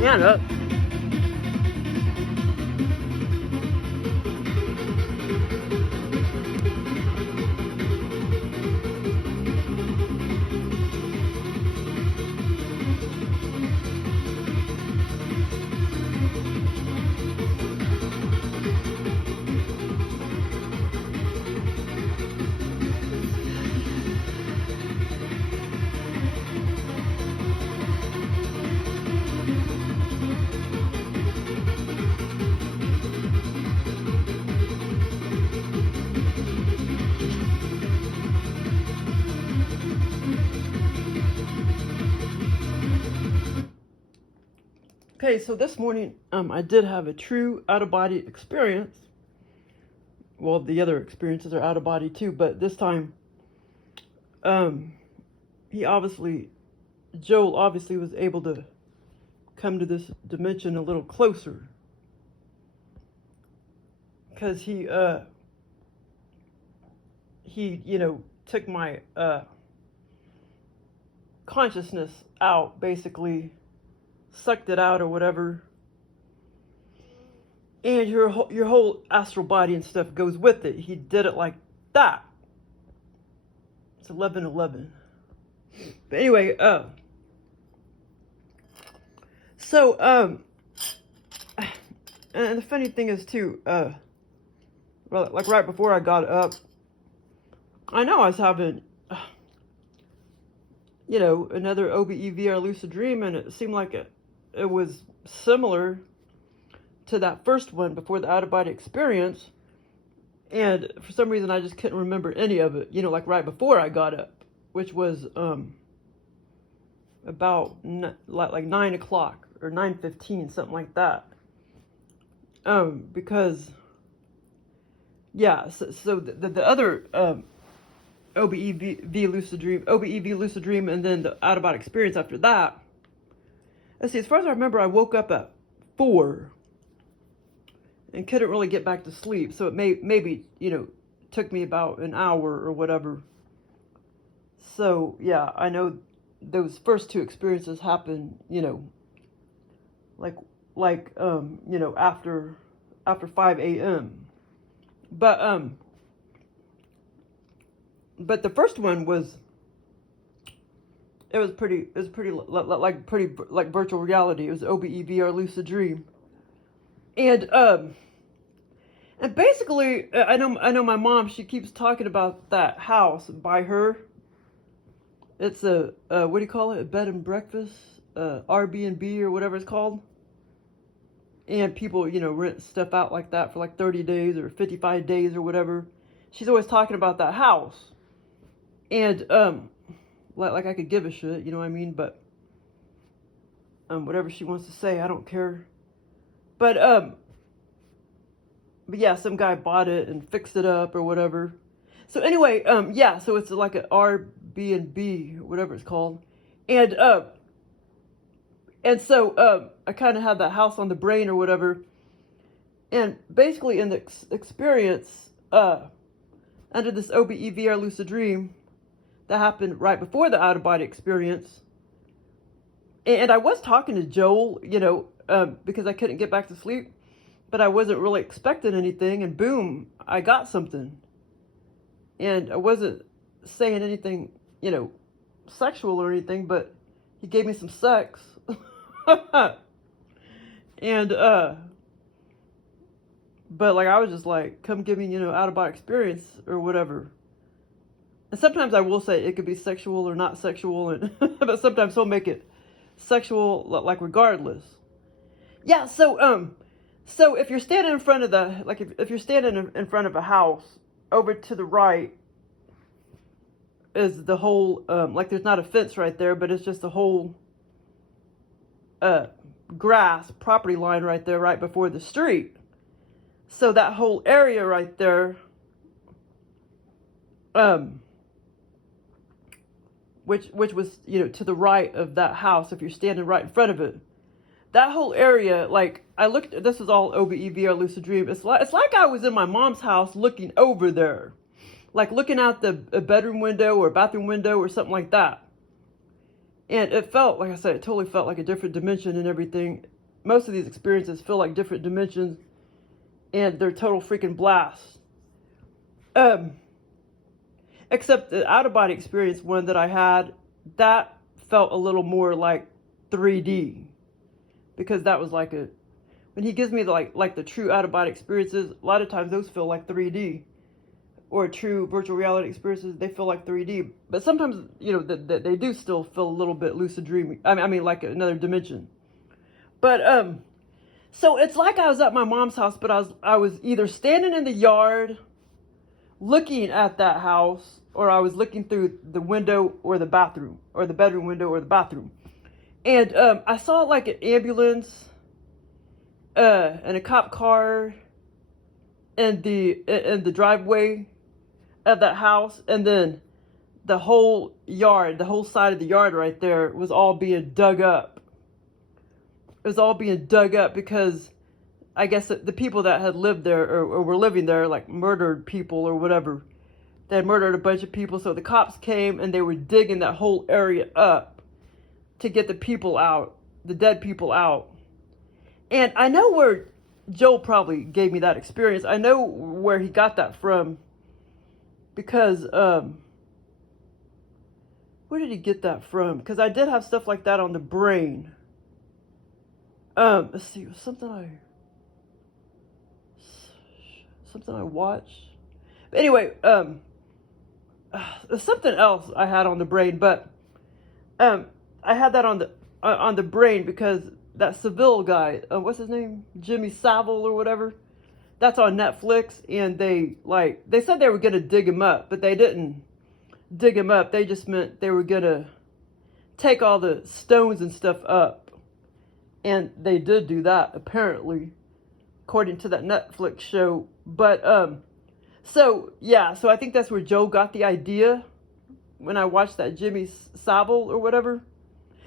Hand up. Okay, so this morning, I did have a true out-of-body experience. Well, the other experiences are out-of-body too, but this time, Joel obviously was able to come to this dimension a little closer. Because he took my, consciousness out, basically. Sucked it out or whatever, and your whole astral body and stuff goes with it. He did it like that. It's 11:11. But anyway, and the funny thing is too, like right before I got up, I know I was having, another OBE-VR-lucid dream, and it seemed like it was similar to that first one before the out-of-body experience, and for some reason I just couldn't remember any of it, like right before I got up, which was about like 9 o'clock or 9:15, something like that, because so the other OBE-V-lucid dream, and then the out-of-body experience after that. Let's see, as far as I remember, I woke up at 4 and couldn't really get back to sleep. So it maybe, took me about an hour or whatever. So, yeah, I know those first two experiences happened, after 5 a.m. But the first one was, it was pretty like virtual reality. It was OBE-VR-lucid dream. And basically, I know my mom, she keeps talking about that house by her. It's a, what do you call it? A bed and breakfast, Airbnb or whatever it's called. And people, rent stuff out like that for like 30 days or 55 days or whatever. She's always talking about that house. And, like I could give a shit, you know what I mean? But, whatever she wants to say, I don't care. But yeah, some guy bought it and fixed it up or whatever. So anyway, so it's like an Airbnb, whatever it's called. And so, I kind of had that house on the brain or whatever. And basically in the experience, under this OBE-VR-lucid dream, that happened right before the out-of-body experience. And I was talking to Joel, because I couldn't get back to sleep, but I wasn't really expecting anything, and boom, I got something. And I wasn't saying anything, sexual or anything, but he gave me some sex. And, but like, I was just like, come give me, out-of-body experience or whatever. And sometimes I will say it could be sexual or not sexual, and but sometimes he'll make it sexual, like regardless. Yeah. So if you're standing in front of if you're standing in front of a house, over to the right is the whole, there's not a fence right there, but it's just the whole, grass property line right there, right before the street. So that whole area right there, which was, to the right of that house, if you're standing right in front of it, that whole area, like, I looked, this is all OBE-VR-lucid dream. It's like I was in my mom's house looking over there, like looking out a bedroom window or bathroom window or something like that. And it felt, like I said, it totally felt like a different dimension and everything. Most of these experiences feel like different dimensions, and they're total freaking blasts. Except the out-of-body experience one that I had, that felt a little more like 3D. Because that was like when he gives me the, like the true out-of-body experiences, a lot of times those feel like 3D. Or true virtual reality experiences, they feel like 3D. But sometimes, you know, they do still feel a little bit lucid dreaming. I mean, like another dimension. But, so it's like I was at my mom's house, but I was either standing in the yard looking at that house, or I was looking through the window or the bathroom, or the bedroom window or the bathroom. And I saw like an ambulance and a cop car in the driveway of that house, and then the whole yard, the whole side of the yard right there was all being dug up. It was all being dug up because I guess the people that had lived there or were living there, like murdered people or whatever. They had murdered a bunch of people, so the cops came and they were digging that whole area up to get the people out, the dead people out. And I know where Joel probably gave me that experience. I know where he got that from. Because, where did he get that from? Because I did have stuff like that on the brain. Let's see, something I watched. But anyway, something else I had on the brain, but, I had that on the brain because that Seville guy, what's his name? Jimmy Savile or whatever. That's on Netflix, and they said they were going to dig him up, but they didn't dig him up. They just meant they were going to take all the stones and stuff up. And they did do that, apparently, according to that Netflix show. But, so I think that's where Joe got the idea when I watched that Jimmy Savile or whatever.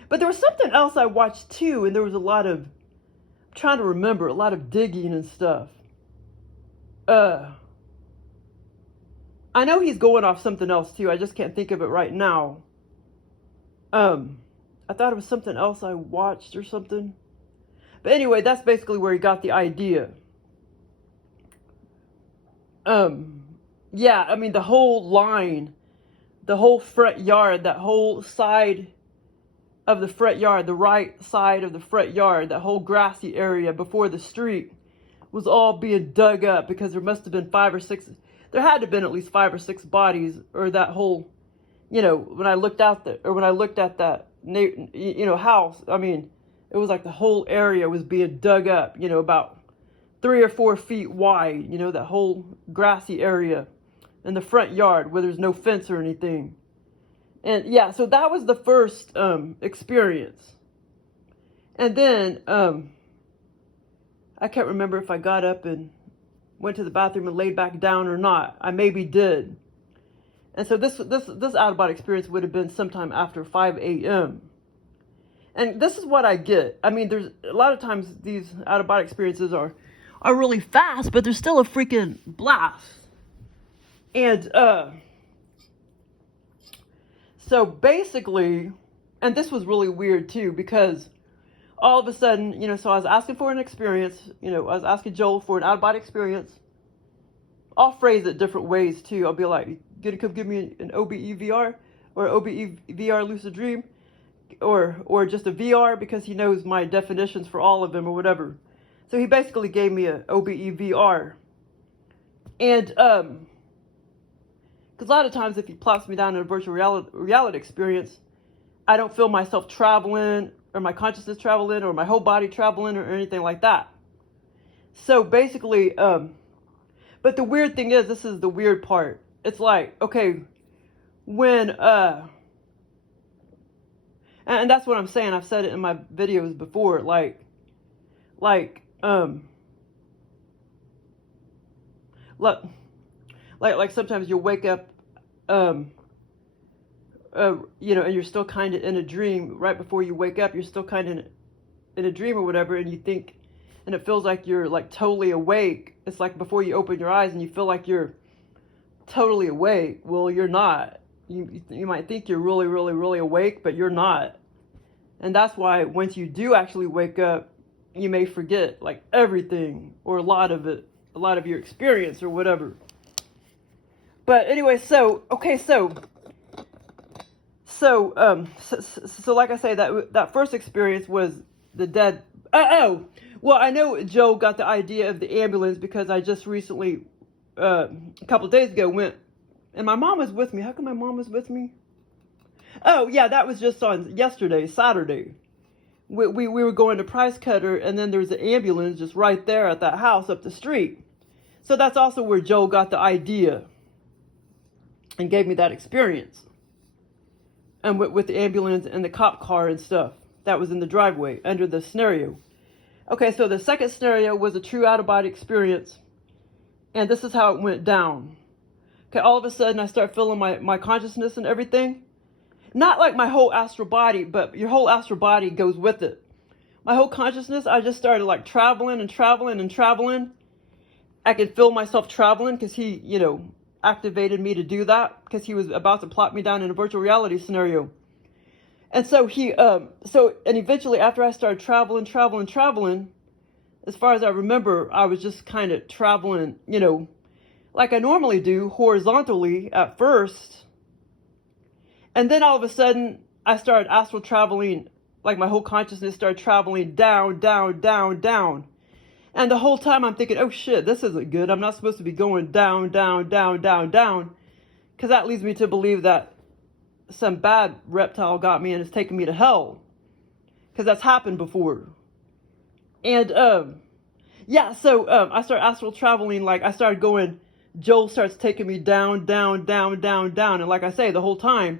But there was something else I watched too, and there was a lot of, I'm trying to remember, a lot of digging and stuff. I know he's going off something else too. I just can't think of it right now. I thought it was something else I watched or something. But anyway, that's basically where he got the idea. Yeah, I mean the whole line, the whole front yard, that whole side of the front yard, the right side of the front yard, that whole grassy area before the street was all being dug up because there must have been there had to have been at least 5 or 6 bodies, or that whole, you know, when I looked at that, you know, house, I mean, it was like the whole area was being dug up, you know, about 3 or 4 feet wide, you know, that whole grassy area in the front yard where there's no fence or anything. And yeah, so that was the first experience. And then, I can't remember if I got up and went to the bathroom and laid back down or not. I maybe did. And so this out-of-body experience would have been sometime after 5 a.m. And this is what I get. I mean, there's a lot of times these out-of-body experiences are really fast, but they're still a freaking blast. And so basically, and this was really weird too, because all of a sudden, you know, so I was asking for an experience, you know, I was asking Joel for an out-of-body experience. I'll phrase it different ways too. I'll be like, gonna come give me an OBE-VR or OBE-VR-lucid dream, or just a VR, because he knows my definitions for all of them or whatever. So he basically gave me an OBE-VR. And, because a lot of times if he plops me down in a virtual reality experience, I don't feel myself traveling, or my consciousness traveling, or my whole body traveling, or anything like that. So basically, but the weird thing is, this is the weird part. It's like, okay, when, and that's what I'm saying. I've said it in my videos before, like sometimes you'll wake up, you know, and you're still kind of in a dream. Right before you wake up, you're still kind of in a dream or whatever, and you think, and it feels like you're like totally awake. It's like before you open your eyes and you feel like you're totally awake. Well, you're not. You might think you're really, really, really awake, but you're not. And that's why once you do actually wake up, you may forget like everything or a lot of it, a lot of your experience or whatever. But anyway, so like I say, that first experience was the dead. Well, I know Joe got the idea of the ambulance because I just recently, a couple of days ago, went, and my mom was with me. How come my mom was with me? Oh yeah, that was just on yesterday, Saturday. We were going to Price Cutter, and then there's an ambulance just right there at that house up the street. So that's also where Joe got the idea and gave me that experience. And with the ambulance and the cop car and stuff that was in the driveway under the scenario. Okay, so the second scenario was a true out-of-body experience. And this is how it went down. Okay, all of a sudden I start feeling my consciousness and everything. Not like my whole astral body, but your whole astral body goes with it. My whole consciousness, I just started like traveling and traveling and traveling. I could feel myself traveling because he, activated me to do that because he was about to plop me down in a virtual reality scenario. And so and eventually after I started traveling, as far as I remember, I was just kind of traveling, like I normally do, horizontally at first. And then all of a sudden I started astral traveling, like my whole consciousness started traveling down, down, down, down. And the whole time I'm thinking, oh shit, this isn't good. I'm not supposed to be going down, down, down, down, down. Because that leads me to believe that some bad reptile got me and is taking me to hell. Because that's happened before. And, I started astral traveling. Like I started going, Joel starts taking me down, down, down, down, down. And like I say, the whole time,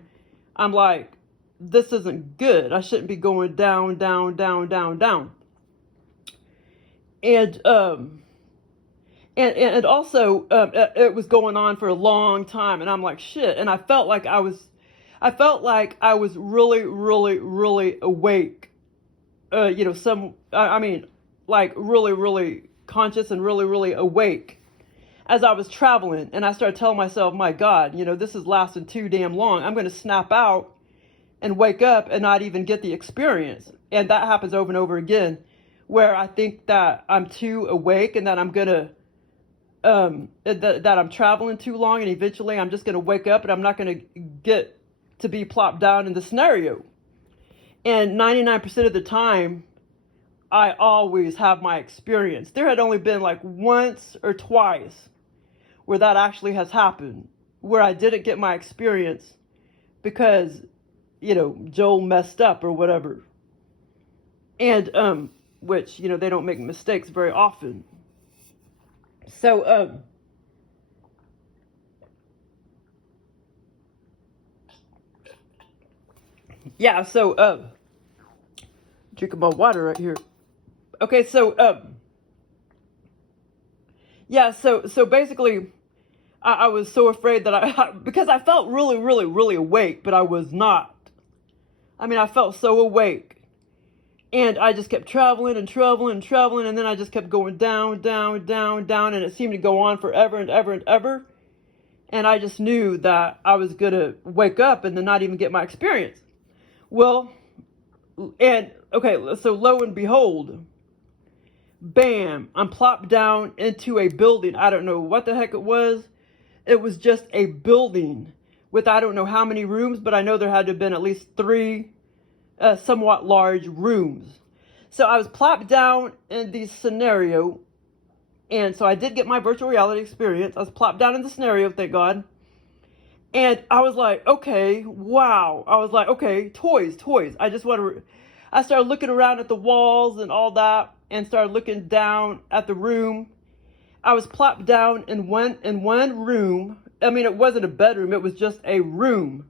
I'm like, this isn't good. I shouldn't be going down, down, down, down, down. And also, it was going on for a long time, and I'm like, shit. And I felt like I was really, really, really awake. Like really, really conscious and really, really awake as I was traveling. And I started telling myself, my God, this is lasting too damn long. I'm going to snap out and wake up and not even get the experience. And that happens over and over again, where I think that I'm too awake and that I'm gonna, that I'm traveling too long, and eventually I'm just gonna wake up and I'm not gonna get to be plopped down in the scenario. And 99% of the time, I always have my experience. There had only been like once or twice where that actually has happened, where I didn't get my experience because, Joel messed up or whatever. And, which, they don't make mistakes very often. So, drinking my water right here. Okay, so basically, I was so afraid that because I felt really, really, really awake, but I was not. I mean, I felt so awake. And I just kept traveling and traveling and traveling, and then I just kept going down, down, down, down, and it seemed to go on forever and ever and ever. And I just knew that I was going to wake up and then not even get my experience. Well, so lo and behold, bam, I'm plopped down into a building. I don't know what the heck it was. It was just a building with I don't know how many rooms, but I know there had to have been at least 3 somewhat large rooms. So I was plopped down in the scenario, and so I did get my virtual reality experience. I was plopped down in the scenario, thank God. And I was like, okay, wow. I was like, okay, toys. I just want to. I started looking around at the walls and all that, and started looking down at the room. I was plopped down in one room. I mean, it wasn't a bedroom. It was just a room,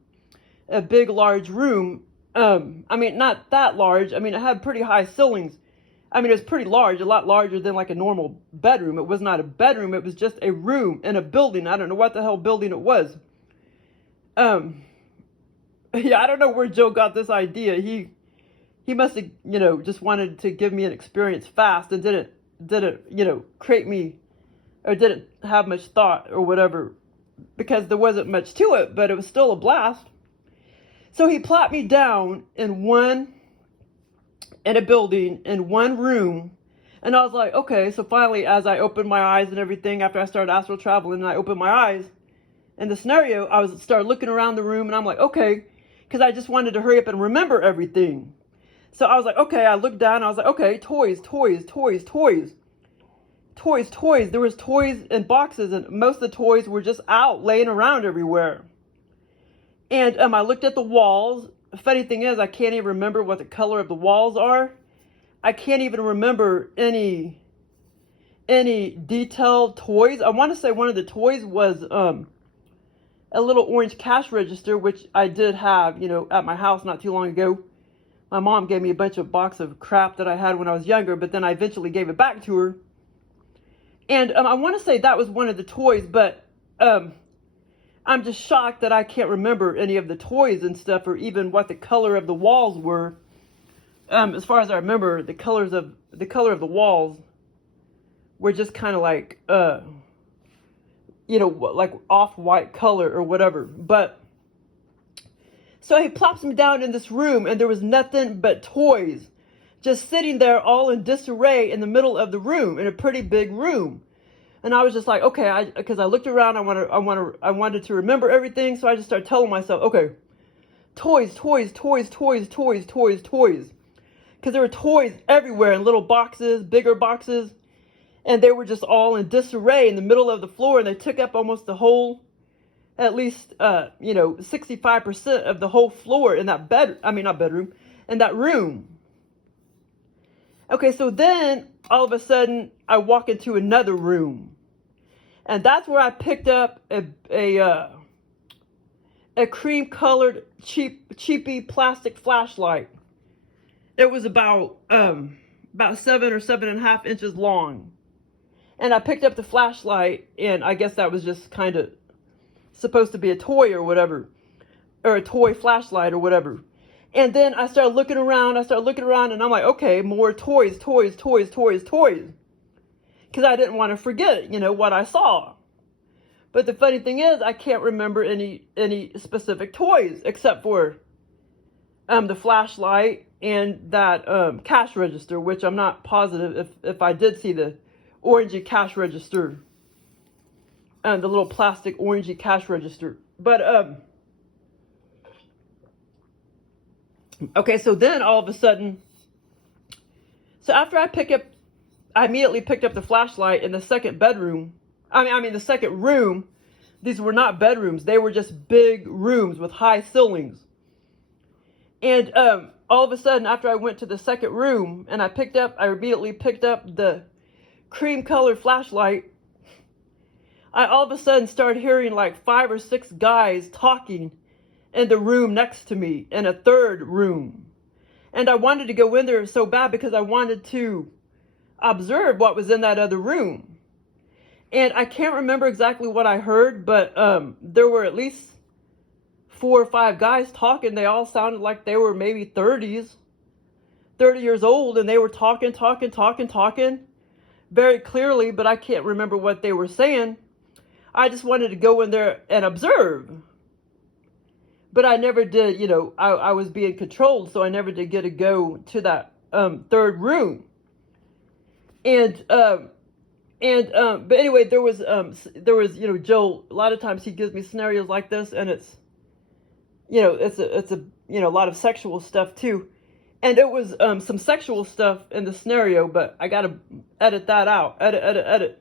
a big, large room. I mean, not that large. I mean, it had pretty high ceilings. I mean, it was pretty large, a lot larger than like a normal bedroom. It was not a bedroom. It was just a room in a building. I don't know what the hell building it was. I don't know where Joe got this idea. He must have, just wanted to give me an experience fast and didn't, create me, or didn't have much thought or whatever, because there wasn't much to it, but it was still a blast. So he plopped me down in one in a building in one room. And I was like, okay, so finally, as I opened my eyes and everything, after I started astral traveling and I opened my eyes, in the scenario, started looking around the room and I'm like, okay, because I just wanted to hurry up and remember everything. So I was like, okay, I looked down and I was like, okay, toys, toys, toys, toys. Toys, toys. There was toys in boxes and most of the toys were just out, laying around everywhere. And I looked at the walls. The funny thing is, I can't even remember what the color of the walls are. I can't even remember any detailed toys. I want to say one of the toys was a little orange cash register, which I did have, at my house not too long ago. My mom gave me a bunch of box of crap that I had when I was younger, but then I eventually gave it back to her. And I want to say that was one of the toys, but I'm just shocked that I can't remember any of the toys and stuff, or even what the color of the walls were. As far as I remember, the color of the walls were just kind of like, like off-white color or whatever. But so he plops me down in this room, and there was nothing but toys, just sitting there all in disarray in the middle of the room, in a pretty big room. And I was just like, okay, because I looked around, I wanted to remember everything, so I just started telling myself, okay, toys, toys, toys, toys, toys, toys, toys. Because there were toys everywhere in little boxes, bigger boxes, and they were just all in disarray in the middle of the floor, and they took up almost the whole, at least, 65% of the whole floor in that in that room. Okay, so then, all of a sudden, I walk into another room, and that's where I picked up a cream-colored, cheapy plastic flashlight. It was about 7 or 7.5 inches long. And I picked up the flashlight, and I guess that was just kind of supposed to be a toy or whatever, or a toy flashlight or whatever. And then I started looking around, and I'm like, okay, more toys, toys, toys, toys, toys. Because I didn't want to forget, what I saw. But the funny thing is, I can't remember any specific toys, except for the flashlight and that cash register, which I'm not positive if I did see the orangey cash register, the little plastic orangey cash register. But okay, so then all of a sudden, so after I immediately picked up the flashlight in the second bedroom. The second room. These were not bedrooms; they were just big rooms with high ceilings. And all of a sudden, after I went to the second room and I immediately picked up the cream-colored flashlight, I all of a sudden started hearing like 5 or 6 guys talking in the room next to me, in a third room. And I wanted to go in there so bad because I wanted to observe what was in that other room. And I can't remember exactly what I heard, but there were at least 4 or 5 guys talking. They all sounded like they were maybe 30 years old, and they were talking very clearly, but I can't remember what they were saying. I just wanted to go in there and observe. But I never did, I was being controlled, so I never did get to go to that third room. But anyway, there was Joel, a lot of times he gives me scenarios like this, and it's a lot of sexual stuff too. And it was some sexual stuff in the scenario, but I gotta edit that out. Edit.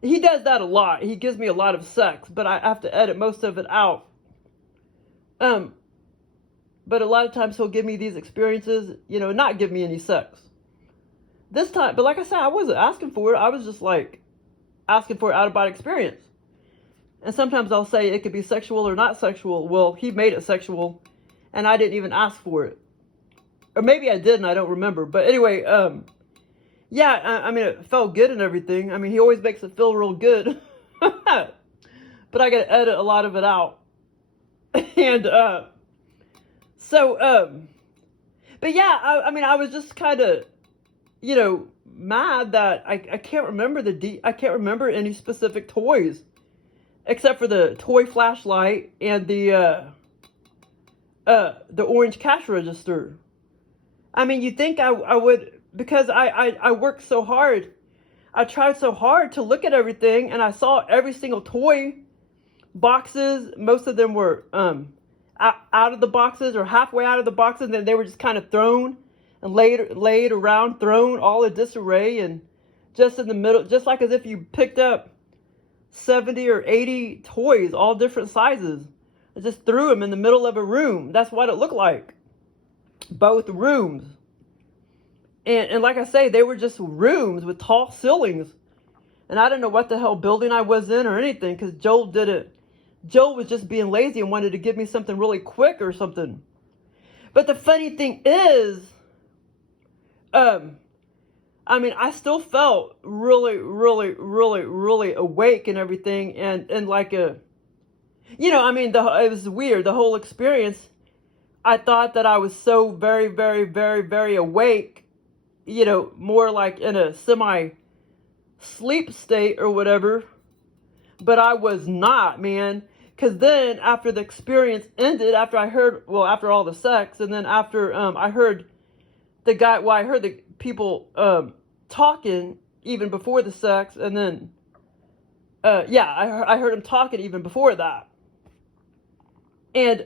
He does that a lot. He gives me a lot of sex, but I have to edit most of it out. But a lot of times he'll give me these experiences, not give me any sex. This time, but like I said, I wasn't asking for it. I was just like asking for an out-of-body experience. And sometimes I'll say it could be sexual or not sexual. Well, he made it sexual, and I didn't even ask for it. Or maybe I did and I don't remember. But anyway, yeah, it felt good and everything. He always makes it feel real good. But I got to edit a lot of it out. And but yeah, I was just kind of, mad that I can't remember I can't remember any specific toys, except for the toy flashlight and the orange cash register. I mean, you think I would, because I worked so hard. I tried so hard to look at everything, and I saw every single toy boxes. Most of them were out of the boxes or halfway out of the boxes, and then they were just kind of thrown and laid around, thrown all in disarray, and just in the middle, just like as if you picked up 70 or 80 toys, all different sizes, and just threw them in the middle of a room. That's what it looked like. Both rooms. And like I say, they were just rooms with tall ceilings. And I didn't know what the hell building I was in or anything, because Joel didn't. Joel was just being lazy and wanted to give me something really quick or something. But the funny thing is, I mean, I still felt really, really, really, really awake and everything. And like I mean, it was weird. The whole experience, I thought that I was so very, very, very, very awake, more like in a semi-sleep state or whatever. But I was not, man. Because then after the experience ended, after all the sex, and then after I heard I heard the people talking even before the sex, and then, I heard them talking even before that. And,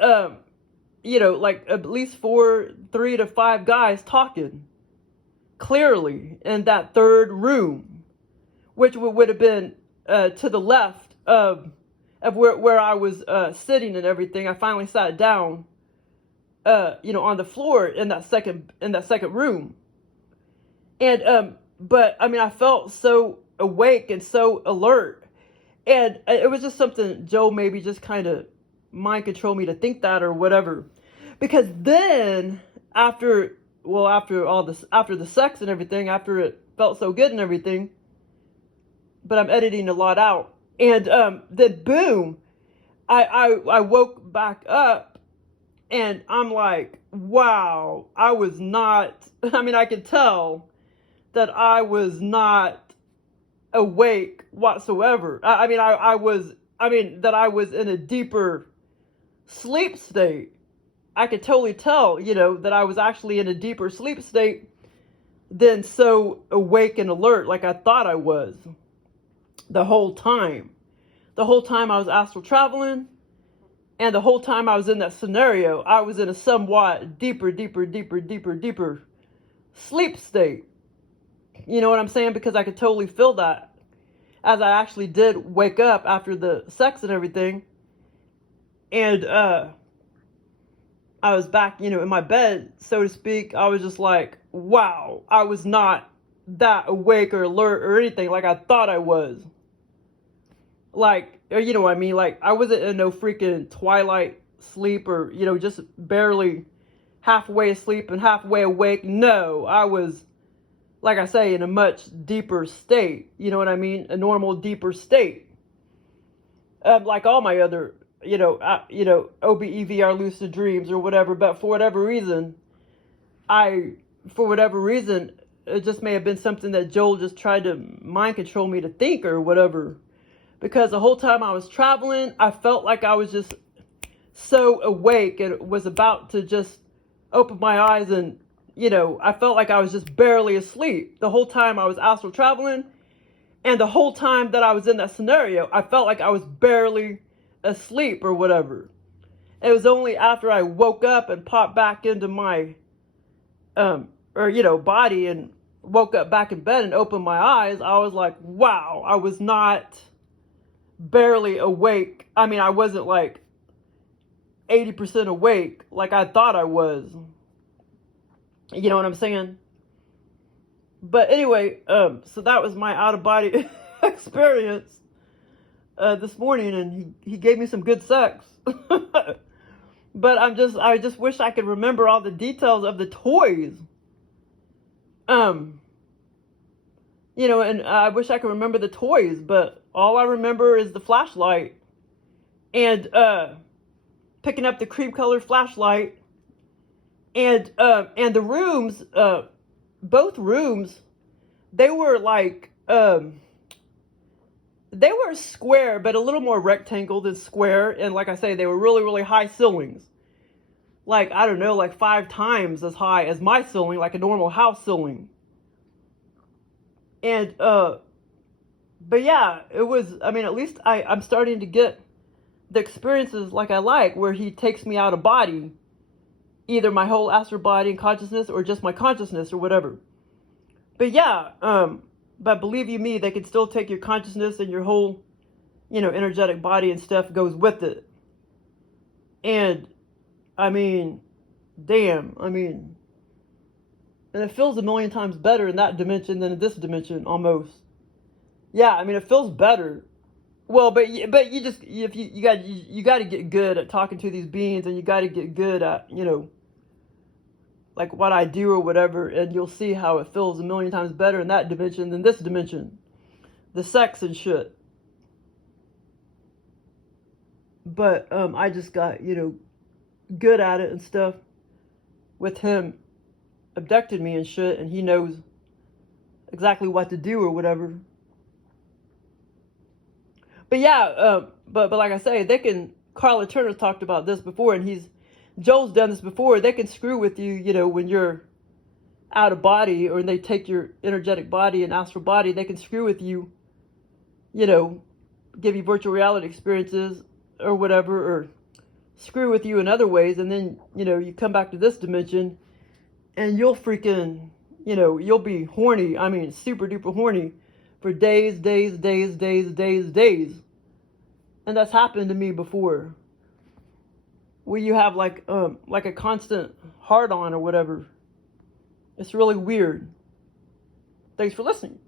like at least 3 to 5 guys talking clearly in that third room, which would have been to the left of where I was sitting and everything. I finally sat down, on the floor in that second room. And but I mean, I felt so awake and so alert, and it was just something Joe maybe just kind of mind control me to think that or whatever. Because then after the sex and everything, after it felt so good and everything, but I'm editing a lot out. And then boom, I woke back up, and I'm like, wow, I was not, I mean, I could tell that I was not awake whatsoever. That I was in a deeper sleep state. I could totally tell, that I was actually in a deeper sleep state than so awake and alert like I thought I was the whole time. The whole time I was astral traveling, and the whole time I was in that scenario, I was in a somewhat deeper sleep state. You know what I'm saying? Because I could totally feel that as I actually did wake up after the sex and everything. And I was back, in my bed, so to speak. I was just like, wow, I was not that awake or alert or anything like I thought I was. Like, you know what I mean? Like, I wasn't in no freaking twilight sleep or, just barely halfway asleep and halfway awake. No, I was, like I say, in a much deeper state. You know what I mean? A normal, deeper state. Like all my other, OBE-VR-lucid dreams or whatever. But for whatever reason, it just may have been something that Joel just tried to mind control me to think or whatever. Because the whole time I was traveling, I felt like I was just so awake and was about to just open my eyes, and, I felt like I was just barely asleep. The whole time I was astral traveling, and the whole time that I was in that scenario, I felt like I was barely asleep or whatever. It was only after I woke up and popped back into my, body, and woke up back in bed and opened my eyes, I was like, wow, I was not barely awake. I mean, I wasn't like 80% awake like I thought I was. You know what I'm saying? But anyway, so that was my out-of-body experience this morning, and he gave me some good sex. But I just wish I could remember all the details of the toys. And I wish I could remember the toys, but all I remember is the flashlight and picking up the cream colored flashlight, and the rooms, both rooms, they were like they were square, but a little more rectangle than square, and like I say, they were really, really high ceilings. like, I don't know, like 5 times as high as my ceiling, like a normal house ceiling. And, but yeah, it was, I mean, at least I'm starting to get the experiences like I like, where he takes me out of body, either my whole astral body and consciousness or just my consciousness or whatever. But yeah, but believe you me, they can still take your consciousness, and your whole, energetic body and stuff goes with it. And I mean, damn, I mean, and it feels a million times better in that dimension than in this dimension, almost. Yeah, I mean, it feels better. Well, but you just, if you got to get good at talking to these beings, and you got to get good at, like what I do or whatever, and you'll see how it feels a million times better in that dimension than this dimension. The sex and shit. But I just got, good at it and stuff with him abducted me and shit, and he knows exactly what to do or whatever. But yeah, but like I say, they can. Carla Turner's talked about this before, and Joel's done this before. They can screw with you, when you're out of body, or they take your energetic body and astral body. They can screw with you, give you virtual reality experiences or whatever, or screw with you in other ways, and then you come back to this dimension, and you'll freaking, you'll be horny. I mean, super duper horny for days, and that's happened to me before, where you have like a constant hard on or whatever. It's really weird. Thanks for listening.